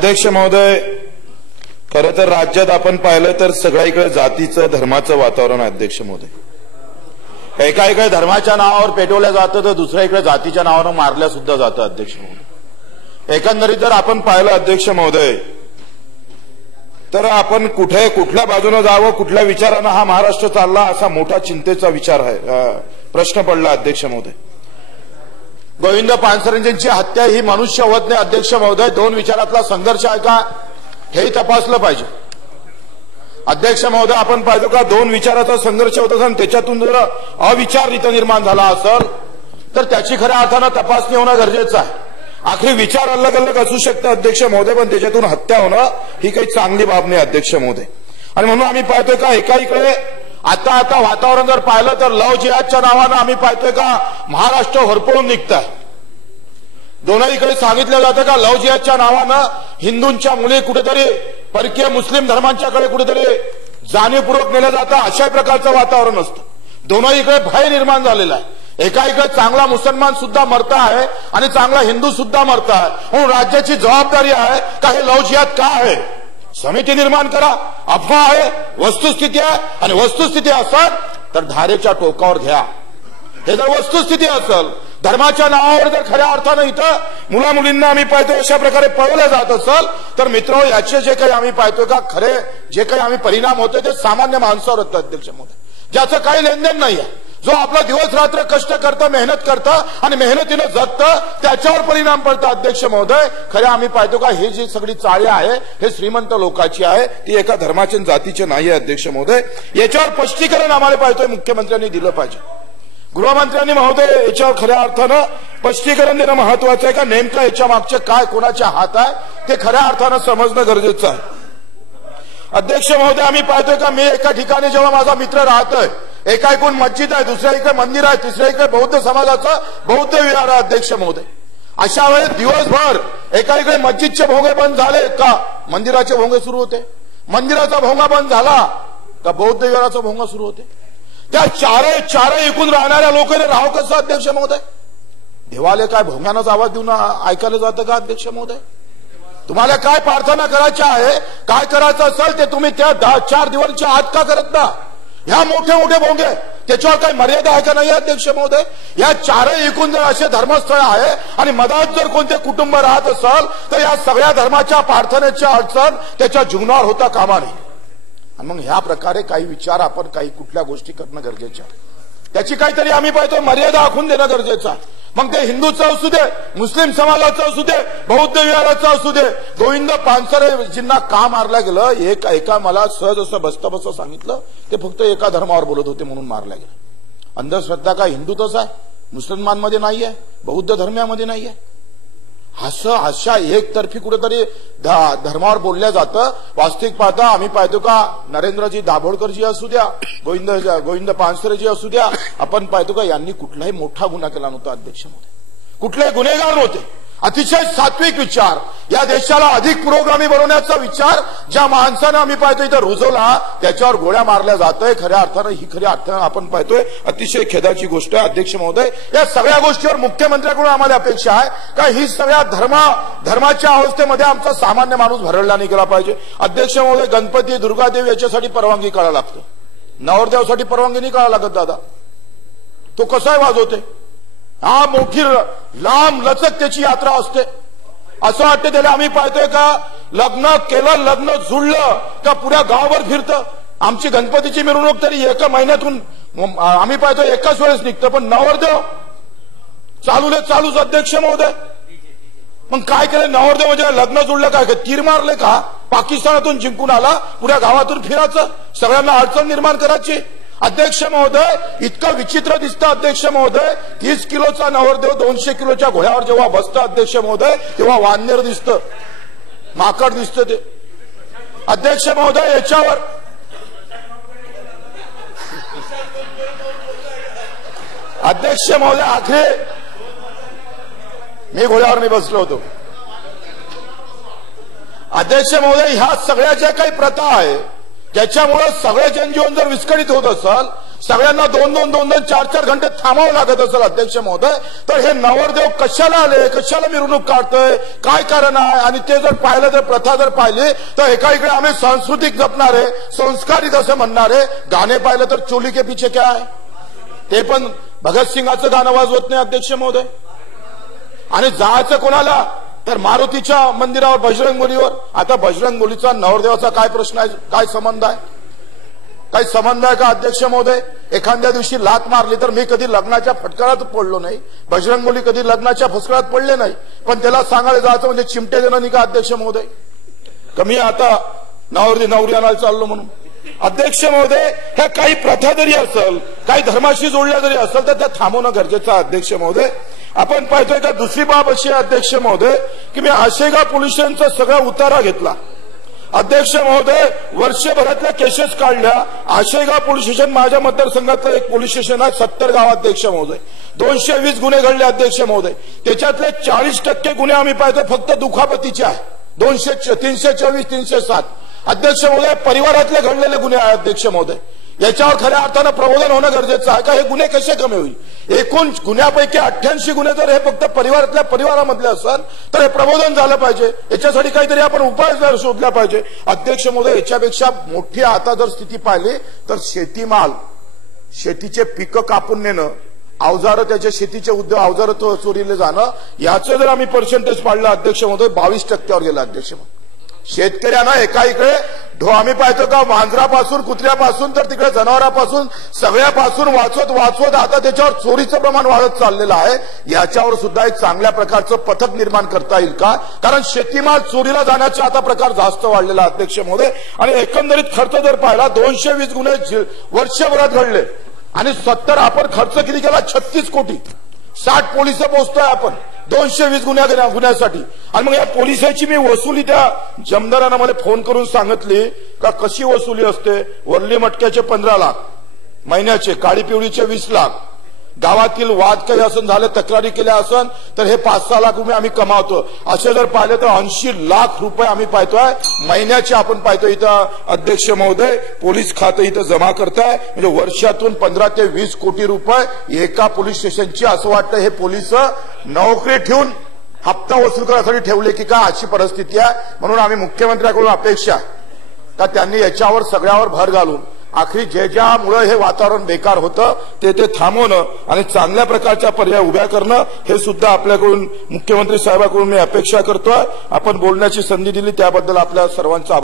अध्यक्ष महोदय, खरं तर राज्यात आपण पाहिलं तर सगळीकडे जातीचं धर्माचं वातावरण आहे अध्यक्ष महोदय। एका इकडे धर्माच्या नावावर पेटवल्या जातं तर दुसऱ्या इकडे जातीच्या नावावर मारल्या सुद्धा जातं अध्यक्ष महोदय। एकंदरीत जर आपण पाहिलं अध्यक्ष महोदय तर आपण कुठल्या बाजूने जावं, कुठल्या विचारानं हा महाराष्ट्र चालला असा मोठा चिंतेचा विचार आहे, प्रश्न पडला अध्यक्ष महोदय। गोविंद पानसरेंची हत्या ही मनुष्यवध नाही अध्यक्ष महोदय, दोन विचारातला संघर्ष आहे का हेही तपासलं पाहिजे अध्यक्ष महोदय। आपण पाहिलं का दोन विचाराचा संघर्ष होत असेल त्याच्यातून जर अविचार इथं निर्माण झाला असेल तर त्याची खऱ्या अर्थानं तपासणी होणं गरजेचं आहे। आखरी विचार अलग अलग असू शकतं अध्यक्ष महोदय, पण त्याच्यातून हत्या होणं ही काही चांगली बाब नाही अध्यक्ष महोदय। आणि म्हणून आम्ही पाहतोय का एका इकडे आता वातावरण जर पाहिलं तर लव जिहादच्या नावानं आम्ही पाहतोय का महाराष्ट्र होरपळून निघतंय। दोन्हीकडे सांगितलं जातं का लव जिहादच्या नावानं हिंदूंच्या मुली कुठेतरी परकीय मुस्लिम धर्मांच्याकडे कुठेतरी जाणीवपूर्वक नेलं जातं, अशा प्रकारचं वातावरण असतं। दोन्हीकडे भय निर्माण झालेला आहे। एका इकडे चांगला मुसलमान सुद्धा मरता आहे आणि चांगला हिंदू सुद्धा मरता आहे, म्हणून राज्याची जबाबदारी आहे का हे लव जिहाद का आहे समिती निर्माण करा। अफवा आहे, वस्तुस्थिती आहे, आणि वस्तुस्थिती असेल तर धारेच्या टोकावर घ्या। हे जर वस्तुस्थिती असेल, धर्माच्या नावावर जर खऱ्या अर्थानं इथं मुला मुलींना आम्ही पाहतोय अशा प्रकारे पळवलं जात असेल तर मित्र याचे जे काही आम्ही पाहतोय का खरे जे काही आम्ही परिणाम होतोय ते सामान्य माणसावर होतं अध्यक्ष महोदय, ज्याचं काही लेनदेन नाहीये, जो आपला दिवस रात्र कष्ट करतं, मेहनत करतं आणि मेहनतीनं जगतं, त्याच्यावर परिणाम पडतं अध्यक्ष महोदय। खऱ्या आम्ही पाहतो का हे जी सगळी चाळी आहे हे श्रीमंत लोकांची आहे, ती एका धर्माच्या जातीचे नाही अध्यक्ष महोदय। याच्यावर स्पष्टीकरण आम्हाला पाहतोय मुख्यमंत्र्यांनी दिलं पाहिजे, गृहमंत्र्यांनी महोदय याच्यावर खऱ्या अर्थानं स्पष्टीकरण देणं महत्वाचं आहे का नेमकं याच्या मागचे काय कोणाचे हात आहे ते खऱ्या अर्थानं समजणं गरजेचं आहे अध्यक्ष महोदय। आम्ही पाहतोय का मी एका ठिकाणी जेव्हा माझा मित्र राहतोय, एका इकडून मस्जिद आहे, दुसऱ्या इकडे मंदिर आहे, तिसऱ्या इकडे बौद्ध समाजाचं बौद्ध विहार आहे अध्यक्ष महोदय। अशा वेळेस दिवसभर एका इकडे मस्जिदचे भोंगे बंद झाले का मंदिराचे भोंगे सुरू होते, मंदिराचा भोंगा बंद झाला का बौद्ध विहाराचा भोंगा सुरू होते। त्या चारही इकून राहणाऱ्या लोकांनी राहावं कसं अध्यक्ष महोदय? देवाले काय भोंग्यानंच आवाज देऊन ऐकायला जातं का अध्यक्ष महोदय? तुम्हाला काय प्रार्थना करायची आहे, काय करायचं असेल ते तुम्ही त्या 4 दिवसाच्या आत का करत ना? ह्या मोठे मोठे भोंगे त्याच्यावर काही मर्यादा आहे का नाही अध्यक्ष महोदय? या चारही इकून जर असे धर्मस्थळ आहे आणि मधात जर कोणते कुटुंब राहत असेल तर या सगळ्या धर्माच्या प्रार्थनेच्या अडचण त्याच्या जीवनावर होता कामा नये। आणि मग ह्या प्रकारे काही विचार आपण काही कुठल्या गोष्टी करणं गरजेचं आहे, त्याची काहीतरी आम्ही पाहतो मर्यादा आखून देणं गरजेचं आहे। मग ते हिंदूचं असू दे, मुस्लिम समाजाचं असू दे, बौद्ध विहाराचं असू दे, गोविंद पानसरेजींना का मारलं गेलं एका मला सहज असं बसता सांगितलं, ते फक्त एका धर्मावर बोलत होते म्हणून मारलं गेलं। अंधश्रद्धा का हिंदूतच आहे, मुसलमानमध्ये नाहीये, बौद्ध धर्मामध्ये नाहीये। अशा एकतर्फी कुठेतरी धर्मावर बोलल्या जातं। वास्तविक पाहता आम्ही पाहतो का नरेंद्रजी दाभोळकरजी असू द्या, गोविंद पानसरेजी असू द्या, आपण पाहतो का यांनी कुठलाही मोठा गुन्हा केला नव्हता अध्यक्ष महोदय, कुठलेही गुन्हेगार नव्हते। अतिशय सात्विक विचार, या देशाला अधिक पुरोगामी बनवण्याचा विचार ज्या माणसानं आम्ही पाहतो इथं रुजवला त्याच्यावर गोळ्या मारल्या जातोय। खऱ्या अर्थानं ही खऱ्या अर्थानं आपण पाहतोय अतिशय खेदाची गोष्ट आहे अध्यक्ष महोदय। या सगळ्या गोष्टीवर मुख्यमंत्र्यांकडून आम्हाला अपेक्षा आहे का ही सगळ्या धर्माच्या अवस्थेमध्ये आमचा सामान्य माणूस भरडला नाही गेला पाहिजे अध्यक्ष महोदय। गणपती दुर्गादेव याच्यासाठी परवानगी काढायला लागतं, नवरदेवासाठी परवानगी नाही काढायला लागत दादा, तो कसाही वाजवते। हा मोठी लांब लचक त्याची यात्रा असते, असं वाटतं त्याला आम्ही पाहतोय का लग्न केलं, लग्न जुळलं का पुऱ्या गावभर फिरतं। आमची गणपतीची मिरवणूक तरी एका महिन्यातून आम्ही पाहतो एकाच वेळेस निघतं, पण नवरदेव चालूच अध्यक्ष महोदय। मग काय केलं नवरदेव म्हणजे लग्न जुळलं काय तीर मारले का, पाकिस्तानातून जिंकून आला पुऱ्या गावातून फिरायचं, सगळ्यांना अडचण निर्माण करायची अध्यक्ष महोदय। इतकं विचित्र दिसतं अध्यक्ष महोदय, 30 किलोचा नवरदेव 200 किलोच्या घोड्यावर जेव्हा बसतं अध्यक्ष महोदय तेव्हा वानर दिसतं, माकड दिसतं ते अध्यक्ष महोदय। याच्यावर अध्यक्ष महोदय आखरे मी घोड्यावर नाही बसलो होतो अध्यक्ष महोदय। ह्या सगळ्या ज्या काही प्रथा आहे ज्याच्यामुळे सगळे जनजीवन जर विस्कळीत होत असेल सगळ्यांना दोन 4 घंटे थांबावं लागत असेल अध्यक्ष महोदय, तर हे नवरदेव कशाला आले, कशाला मिरवणूक काढतोय, काय कारण आहे? आणि ते जर पाहिलं, जर प्रथा जर पाहिली तर एका इकडे आम्ही सांस्कृतिक जपणारे, संस्कारित असं म्हणणारे, गाणे पाहिलं तर चोली के पीछे क्या आहे, ते पण भगतसिंगाचं गाणं वाजवत नाही अध्यक्ष महोदय. आणि जायचं कोणाला, तर मारुतीच्या मंदिरावर, बजरंगबलीवर. आता बजरंगबलीचा नवरदेवाचा काय प्रश्न आहे, काय संबंध आहे? काही संबंध आहे का अध्यक्ष महोदय? एखाद्या दिवशी लात मारली तर मी कधी लग्नाच्या फटकारात पडलो नाही, बजरंगबली कधी लग्नाच्या फटकारात पडले नाही, पण त्याला सांगायला जायचं म्हणजे चिमटे देणं नाही का अध्यक्ष महोदय? कमी आता नवरी आणायला चाललो म्हणून. अध्यक्ष महोदय, ह्या काही प्रथा जरी असेल, काही धर्माशी जोडल्या जरी असेल, तर त्या थांबवणं गरजेचं आहे अध्यक्ष महोदय. आपण पाहतोय का दुसरी बाब अशी आहे अध्यक्ष महोदय, की मी आशेगाव पोलीस स्टेशनचा सगळा उतारा घेतला अध्यक्ष महोदय. वर्षभरातल्या केसेस काढल्या. आशेगाव पोलीस स्टेशन माझ्या मतदारसंघातलं एक पोलीस स्टेशन आहे, 70 गाव अध्यक्ष महोदय. 220 गुन्हे घडले अध्यक्ष महोदय. त्याच्यातले 40% गुन्हे आम्ही पाहतो फक्त दुखापतीचे आहे. 324, 307 अध्यक्ष महोदय परिवारातले घडलेले गुन्हे आहे अध्यक्ष महोदय. याच्यावर खऱ्या अर्थानं प्रबोधन होणं गरजेचं आहे का हे गुन्हे कसे कमी होईल. एकूण गुन्ह्यापैकी 88 गुन्हे जर हे फक्त परिवारामधले असेल तर हे प्रबोधन झालं पाहिजे. याच्यासाठी काहीतरी आपण उपाय जर शोधला पाहिजे अध्यक्ष महोदय. याच्यापेक्षा मोठी आता जर स्थिती पाहिली तर शेतीमाल, शेतीचे पिकं कापून नेणं, अवजारं, त्याच्या शेतीचे उद्योग अवजारं चोरीले जाणं, याचं जर आम्ही पर्सेंटेज पाडलं अध्यक्ष महोदय 22% गेलं अध्यक्ष महोदय. शेतकऱ्यांना एका इकडे आम्ही पाहतो का मांजरापासून, कुत्र्यापासून तर तिकडे जनावरांपासून सगळ्यापासून वाचवत आता त्याच्यावर चोरीचं प्रमाण वाढत चाललेलं आहे. याच्यावर सुद्धा एक चांगल्या प्रकारचं पथक निर्माण करता येईल का? कारण शेतीमाल चोरीला जाण्याचा आता प्रकार जास्त वाढलेला अध्यक्ष महोदय. आणि एकंदरीत खर्च जर पाहिला 220 गुन्हे वर्षभरात घडले आणि 70 आपण खर्च किती केला 36 कोटी. 60 पोलिस पोहोचतोय आपण 220 गुन्ह्यासाठी. आणि मग या पोलिसाची मी वसुली त्या जमदारानं मला फोन करून सांगितली का कशी वसुली असते. वरली मटक्याचे 15 लाख महिन्याचे, काळी पिवळीचे 20 लाख, गावातील वाद काही असं झाले, तक्रारी केल्या असन तर हे 5-6 लाख रुपये आम्ही कमावतो. असे जर पाहिलं तर 80 लाख रुपये आम्ही पाहतोय महिन्याचे. आपण पाहतोय इथं अध्यक्ष महोदय पोलीस खातं इथं जमा करताय. म्हणजे वर्षातून 15 ते 20 कोटी रुपये एका पोलीस स्टेशनची. असं वाटतं हे पोलीस नोकरी ठेवून हप्ता वसूल करण्यासाठी ठेवले की काय, अशी परिस्थिती आहे. म्हणून आम्ही मुख्यमंत्र्यांकडून अपेक्षा का त्यांनी याच्यावर सगळ्यावर भर घालून आखरी ज्यामुळे हे वातावरण बेकार होतं ते थांबवणं आणि चांगल्या प्रकारच्या पर्याय उभ्या करणं हे सुद्धा आपल्याकडून मुख्यमंत्री साहेबांकडून मी अपेक्षा करतोय. आपण बोलण्याची संधी दिली त्याबद्दल आपल्या सर्वांचा